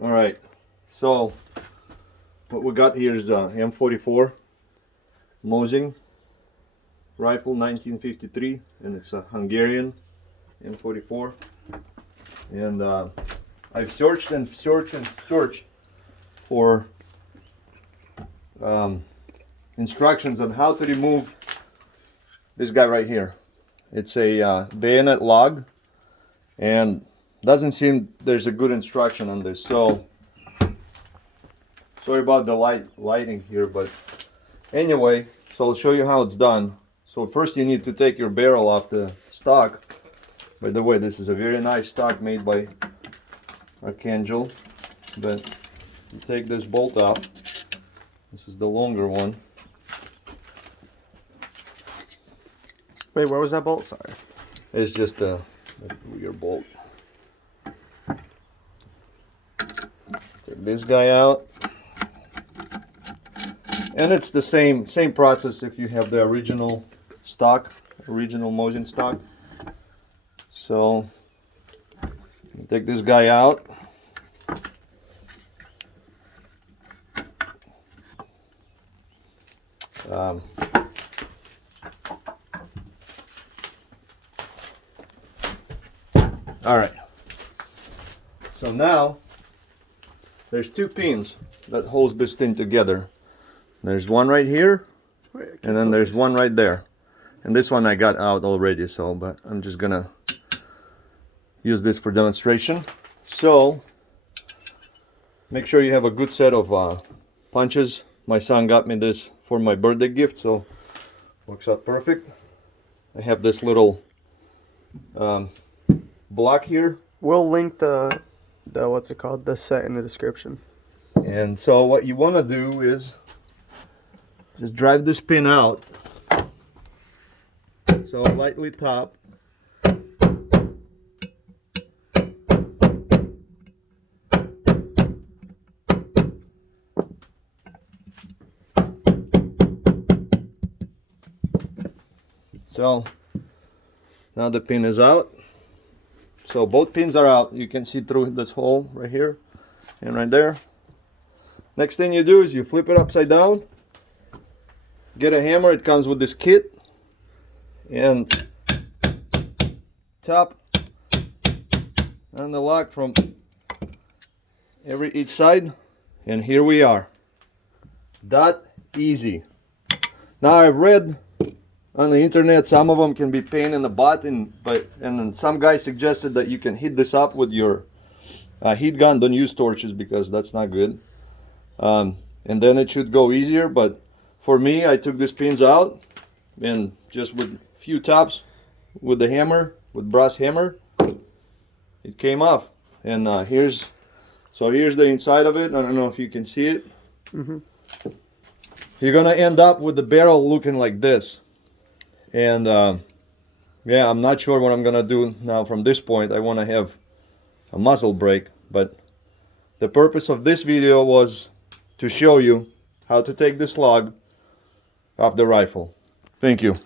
All right, so what we got here is a M44 Mosin rifle, 1953, and it's a Hungarian M44. And I've searched and searched and searched for instructions on how to remove this guy right here. It's a bayonet log, and doesn't seem there's a good instruction on this, so sorry about the lighting here, but anyway, so I'll show you how it's done. So first you need to take your barrel off the stock. By the way, this is a very nice stock made by Archangel, but you take this bolt off. This is the longer one. Wait, where was that bolt? Sorry. It's just a rear bolt. Take this guy out. And it's the same process if you have the original stock, original Mosin stock. So take this guy out. All right. So now there's two pins that holds this thing together. There's one right here, and then there's one right there. And this one I got out already, so but I'm just gonna use this for demonstration. So make sure you have a good set of punches. My son got me this for my birthday gift, so works out perfect. I have this little block here. We'll link the what's it called, the set in the description. And so what you want to do is just drive this pin out, so lightly top. So now the pin is out. So both pins are out. You can see through this hole right here and right there. Next thing you do is you flip it upside down. Get a hammer. It comes with this kit. And top and the lock from each side. And here we are. That easy. Now I've read on the internet some of them can be pain in the butt, and some guy suggested that you can heat this up with your heat gun. Don't use torches because that's not good, and then it should go easier. But for me, I took these pins out and just with few taps with the hammer, with brass hammer, it came off. And here's the inside of it. I don't know if you can see it. You're gonna end up with the barrel looking like this. And yeah, I'm not sure what I'm gonna do now from this point. I want to have a muzzle brake, but the purpose of this video was to show you how to take this log off the rifle. Thank you.